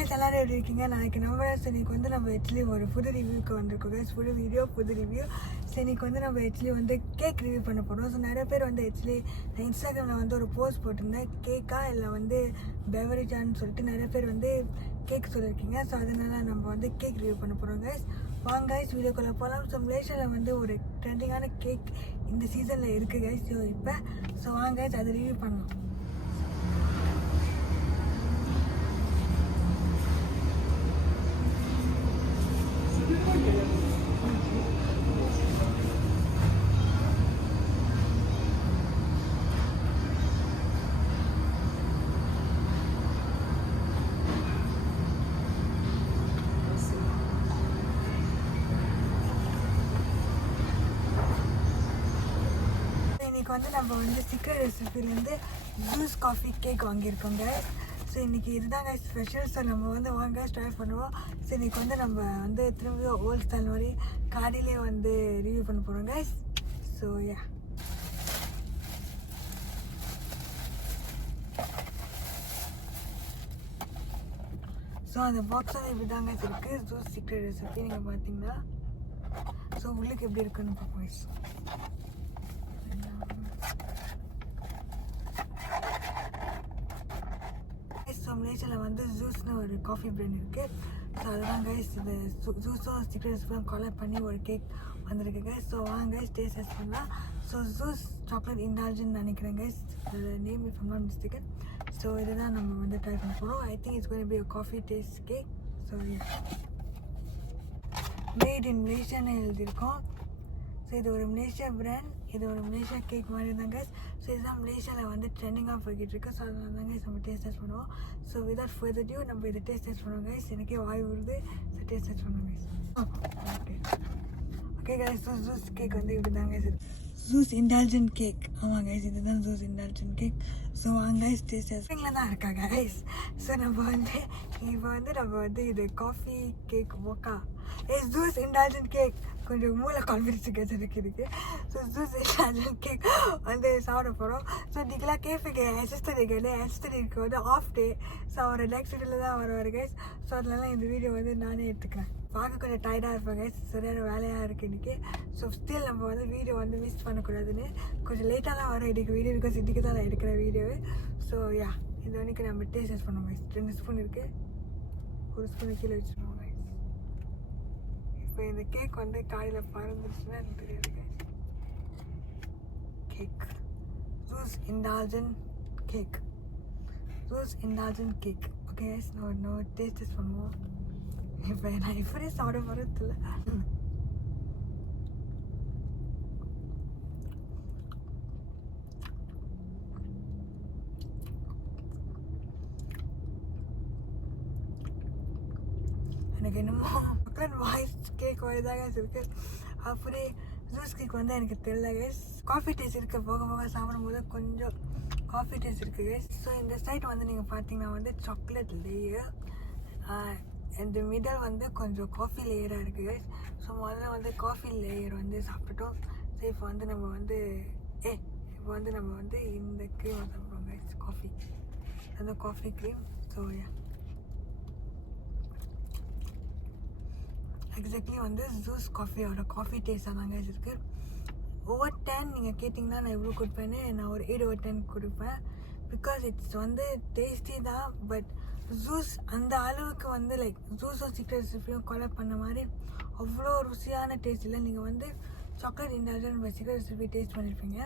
guys, எல்லாரும் எப்படி இருக்கீங்க? நாளைக்கு நம்ம இன்னைக்கு வந்து நம்ம ஆக்சுவலி ஒரு புது ரிவ்யூக்கு வந்திருக்கோம் guys. புது வீடியோ புது ரிவ்யூ. ஸோ இன்னைக்கு வந்து நம்ம ஆக்சுவலி வந்து கேக் ரிவ்யூ பண்ண போகிறோம். ஸோ நிறைய பேர் வந்து ஆக்சுவலி நான் இன்ஸ்டாகிராமில் வந்து ஒரு போஸ்ட் போட்டிருந்தேன், கேக்கா இல்லை வந்து பெவரேஜான்னு சொல்லிட்டு நிறைய பேர் வந்து கேக் சொல்லியிருக்கீங்க. ஸோ அதனால நம்ம வந்து கேக் ரிவ்யூ பண்ண போகிறோம் guys. வாங்க guys, வீடியோக்குள்ளே போகலாம். ஸோ மலேசியாவில் வந்து ஒரு ட்ரெண்டிங்கான கேக் இந்த சீசனில் இருக்குது guys. ஸோ இப்போ வாங்க guys, அதை ரிவ்யூ பண்ணலாம். இன்னைக்கு வந்து நம்ம வந்து சீக்ரெட் ரெசிபியில் வந்து ஜூஸ் காஃபி கேக் வாங்கியிருக்கோங்க. ஸோ இன்றைக்கி இதுதான் guys ஸ்பெஷல். ஸோ நம்ம வந்து வாங்க ட்ரை பண்ணுவோம். ஸோ இன்றைக்கி வந்து நம்ம வந்து திரும்பியும் ஓல்ட் ஸ்டைல் மாதிரி காடியிலே வந்து ரிவ்யூ பண்ண போகிறோம் guys. ஸோ யா, ஸோ அந்த பாக்ஸ் வந்து இப்படி தாங்க இருக்குது. ஜூஸ் சீக்ரெட் ரெசிபி நீங்கள் பார்த்தீங்கன்னா ஸோ உள்ளுக்கு எப்படி இருக்குன்னு பார்ப்போம் guys. மலேசியாவில் வந்து ஜூஸ்னு ஒரு காஃபி பிராண்ட் இருக்குது. ஸோ அதுதான் கைஸ் இந்த ஜூஸும் சீக்ரெட் ரெசிபியும் கொலாப் பண்ணி ஒரு கேக் வந்திருக்கு கைஸ். ஸோ வாங்க கைஸ் டேஸ்ட் டெஸ்ட் பண்ணலாம். ஸோ ஜூஸ் சாக்லேட் இண்டால்ஜின்னு நினைக்கிறேன் கைஸ், அதோட name if I'm not mistaken. ஸோ இதுதான் நம்ம வந்து ட்ரை பண்ண போகிறோம். I think it's going to be a coffee taste cake. So made in மலேசியான்னு எழுதியிருக்கோம். ஸோ இது ஒரு மலேசியா பிராண்ட், இது ஒரு மலேசியா கேக் மாதிரி தான் கைஸ். ஸோ இதுதான் மலேசியாவில் வந்து ட்ரெண்டிங்காக போய்கிட்டு இருக்கு. ஸோ அதனால தான் கைஸ் நம்ம டேஸ்ட் டெஸ்ட் பண்ணுவோம். ஸோ விதவுட் ஃபர்தர் டியூ நம்ம இதை டேஸ்ட் டெஸ்ட் பண்ணுவோம் கைஸ். எனக்கே வாய் விடுது. ஸோ டேஸ்ட் டெஸ்ட் பண்ணுவோம் guys. Okay guys, so Zus cake வந்து இப்படி தான் கைஸ். Zus indulgent cake. ஆமாம் கைஸ், இதுதான் ஜூஸ் இண்டால்ஜென்ட் கேக். ஸோ வாங்க கைஸ் டேஸ்ட் டெஸ்டிங்கில் தான் இருக்கா கைஸ். ஸோ நம்ம வந்து இது coffee cake mocha Zus indulgent cake கொஞ்சம் மூளை கான்ஃபிடன்ஸ் கேஸ் இருக்குது. ஸோ ஜூஸ் இண்டால்ஜென்ட் கேக் வந்து சாப்பிட போகிறோம். ஸோ இன்றைக்கெலாம் கேஃபுக்கு அசிஸ்டன்ட் வந்து ஆஃப் டே. ஸோ அவர் நெக்ஸ்ட் வீடியோவில் தான் வருவார் கைஸ். ஸோ அதனால இந்த வீடியோ வந்து நானே எடுத்துக்கிறேன். பார்க்க கொஞ்சம் டயர்டாக இருப்பேன் கைஸ், சரியான வேலையாக இருக்குது இன்றைக்கி. ஸோ ஸ்டில் நம்ம வந்து வீடியோ வந்து மிஸ் பண்ணக்கூடாதுன்னு கொஞ்சம் லேட்டாக தான் வரும் இன்றைக்கி வீடியோ, பிகாஸ் இன்றைக்கி தான் நான் எடுக்கிற வீடியோவு. ஸோ யா, இது வரைக்கும் நம்ம டேஸ்ட் பண்ணுவோம் கைஸ். 2 ஸ்பூன் இருக்குது, 1 ஸ்பூன் கீழே வச்சுருவோம் கைஸ். இப்போ இந்த கேக் வந்து காலையில் பறந்துருச்சுன்னா எனக்கு தெரியாது guys. Cake Zus indulgent cake, Zus indulgent cake. Okay guys, நம்ம டேஸ்ட் பண்ணுவோம். இப்போ நான் இப்படி சாப்பிட போகிறதில்ல. எனக்கு என்னமோ சாக்லேட் வாய்ஸ் கேக் வயதாக இருக்குது. அப்படியே ஜூஸ் கேக் வந்து எனக்கு தெரியல கைஸ். காஃபி டேஸ்ட் இருக்க போக போக சாப்பிடும்போது கொஞ்சம் காஃபி டேஸ்ட் இருக்குது கைஸ். ஸோ இந்த சைட் வந்து நீங்கள் பார்த்தீங்கன்னா வந்து சாக்லேட் லேயர், இந்த மிடல் வந்து கொஞ்சம் காஃபி லேயராக இருக்குது கைஸ். ஸோ முதல்ல வந்து காஃபி லேயர் வந்து சாப்பிட்டோம். ஸோ இப்போ வந்து நம்ம வந்து இந்த க்ரீம் சாப்பிடுவோம் கைஸ். காஃபி, அந்த காஃபி க்ரீம். ஸோ எக்ஸாக்ட்லி வந்து ஜூஸ் காஃபியோட காஃபி டேஸ்ட்டாக தாங்க இருக்குது. ஓவர் 10 நீங்கள் கேட்டிங்கன்னா நான் எவ்வளோ கொடுப்பேன்னு நான் ஒரு 8/10 கொடுப்பேன். பிகாஸ் இட்ஸ் வந்து டேஸ்டி தான், பட் ஜூஸ் அந்த அளவுக்கு வந்து லைக் ஜூஸும் சீக்ரெட் ரெசிபியும் கொலாப் பண்ண மாதிரி அவ்வளோ ருசியான டேஸ்ட் இல்லை. நீங்கள் வந்து சாக்லேட் இண்டால்ஜென்ட் சீக்ரெட் ரெசிபி டேஸ்ட் பண்ணியிருப்பீங்க,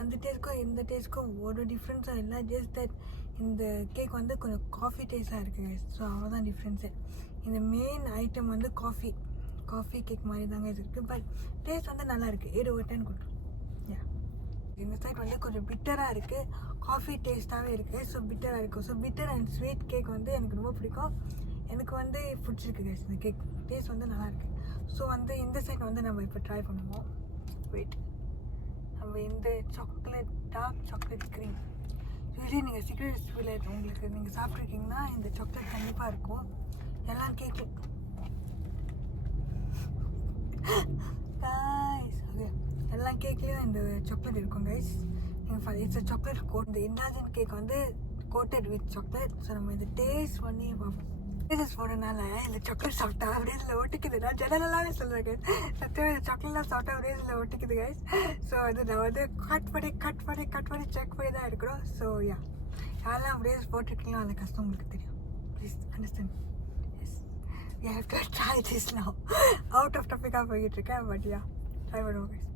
அந்த டேஸ்ட்க்கும் இந்த டேஸ்ட்க்கும் ஒரு டிஃப்ரென்ஸும் இல்லை. ஜஸ்ட் தட் இந்த கேக் வந்து கொஞ்சம் காஃபி டேஸ்ட்டாக இருக்குது. ஸோ அவ்வளோதான் டிஃப்ரென்ஸு. இந்த மெயின் ஐட்டம் வந்து காஃபி கேக் மாதிரி தாங்க இருக்குது, பட் டேஸ்ட் வந்து நல்லா இருக்குது. 8/10 கொடுக்கும். இந்த சைட் வந்து கொஞ்சம் பிட்டராக இருக்குது, காஃபி டேஸ்ட்டாகவே இருக்குது. ஸோ பிட்டராக இருக்கும். So bitter and sweet cake வந்து எனக்கு ரொம்ப பிடிக்கும். எனக்கு வந்து பிடிச்சிருக்கு கைஸ். இந்த கேக் டேஸ்ட் வந்து நல்லா இருக்குது. ஸோ வந்து இந்த சைட் வந்து நம்ம இப்போ ட்ரை பண்ணுவோம். வெயிட், நம்ம இந்த டார்க் சாக்லேட் க்ரீம் யூஸ்வலி நீங்கள் சீக்ரெட் ரெசிபியில் உங்களுக்கு நீங்கள் சாப்பிட்ருக்கீங்கன்னா இந்த சாக்லேட் கண்டிப்பாக இருக்கும் எல்லா கேக்கு கைஸ். ஓகே, எல்லா கேக்லேயும் இந்த சாக்லேட் இருக்கும் guys. It's a chocolate coat. இந்த இண்டால்ஜென்ட் கேக் வந்து கோட்டட் வித் சாக்லேட். ஸோ நம்ம இதை டேஸ்ட் பண்ணி பார்ப்போம். ப்ரைஸஸ் போடுறதுனால இந்த சாக்லேட் சாப்பிட்டா பிரேஸில் ஒட்டிக்குது. நான் ஜெனரலாகவே சொல்கிறேன் சத்தியமாக இந்த சாக்லேட்லாம் சாப்பிட்டா பிரேஸில் ஒட்டிக்குது கைஸ். ஸோ அது நான் வந்து கட் பண்ணி செக் பண்ணி தான் எடுக்கிறோம். ஸோ யா, யாரெல்லாம் பிரேஸ் போட்டிருக்கீங்களோ அந்த கஷ்டம் உங்களுக்கு தெரியும். Please understand. Yes, you have to try this now. Out of டாபிக்காக போய்கிட்டு இருக்கேன். பட் யா, ட்ரை பண்ணுவோம் கைஸ்.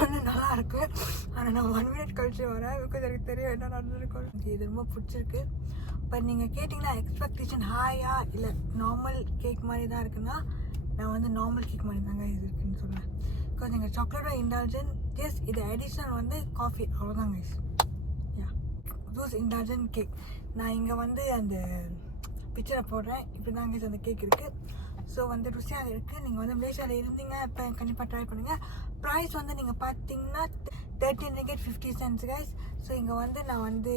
வந்து நல்லா இருக்கு. ஆனால் நான் 1 minute கழிச்சு வரேன். பிகாஸ் எனக்கு தெரியும் என்ன நடந்திருக்கும். இது ரொம்ப பிடிச்சிருக்கு. பட் நீங்கள் கேட்டிங்கன்னா எக்ஸ்பெக்டேஷன் ஹாயா இல்லை நார்மல் கேக் மாதிரி தான் இருக்குன்னா, நான் வந்து நார்மல் கேக் மாதிரி தாங்க இது இருக்குன்னு சொல்லுவேன். பிகாஸ் நீங்கள் சாக்லேட்டோட இண்டால்ஜன் ஜஸ்ட் இது அடிஷ்னல் வந்து காஃபி அவ்வளோதாங்க கைஸ். யா, ஜூஸ் இண்டால்ஜன் கேக். நான் இங்கே வந்து அந்த பிக்சரை போடுறேன். இப்படி தான் கைஸ் அந்த கேக் இருக்குது. ஸோ வந்து ருசியாக இருக்குது. நீங்கள் வந்து மலேசியாவில் இருந்தீங்க இப்போ கண்டிப்பாக ட்ரை பண்ணுங்கள். ப்ரைஸ் வந்து நீங்கள் பார்த்தீங்கன்னா 13 ringgit 50 cents கைஸ். ஸோ இங்கே வந்து நான் வந்து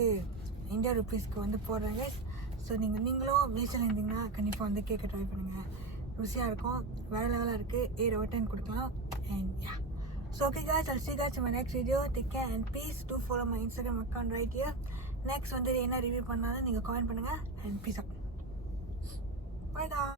இந்தியா ருபீஸ்க்கு வந்து போடுறேன் கைஸ். ஸோ நீங்களும் மலேசியாவில் இருந்தீங்கன்னா கண்டிப்பாக வந்து கேக்கை ட்ரை பண்ணுங்கள். ருசியாக இருக்கும், வேறு லெவலாக இருக்குது. 8/10 கொடுக்கலாம். And yeah, so okay guys, I'll see you guys in my next video. Take care and please do follow my Instagram account right here. Next வந்து என்ன ரிவ்யூ பண்ணாலும் நீங்கள் கமெண்ட் பண்ணுங்கள். And peace up. பை தான்.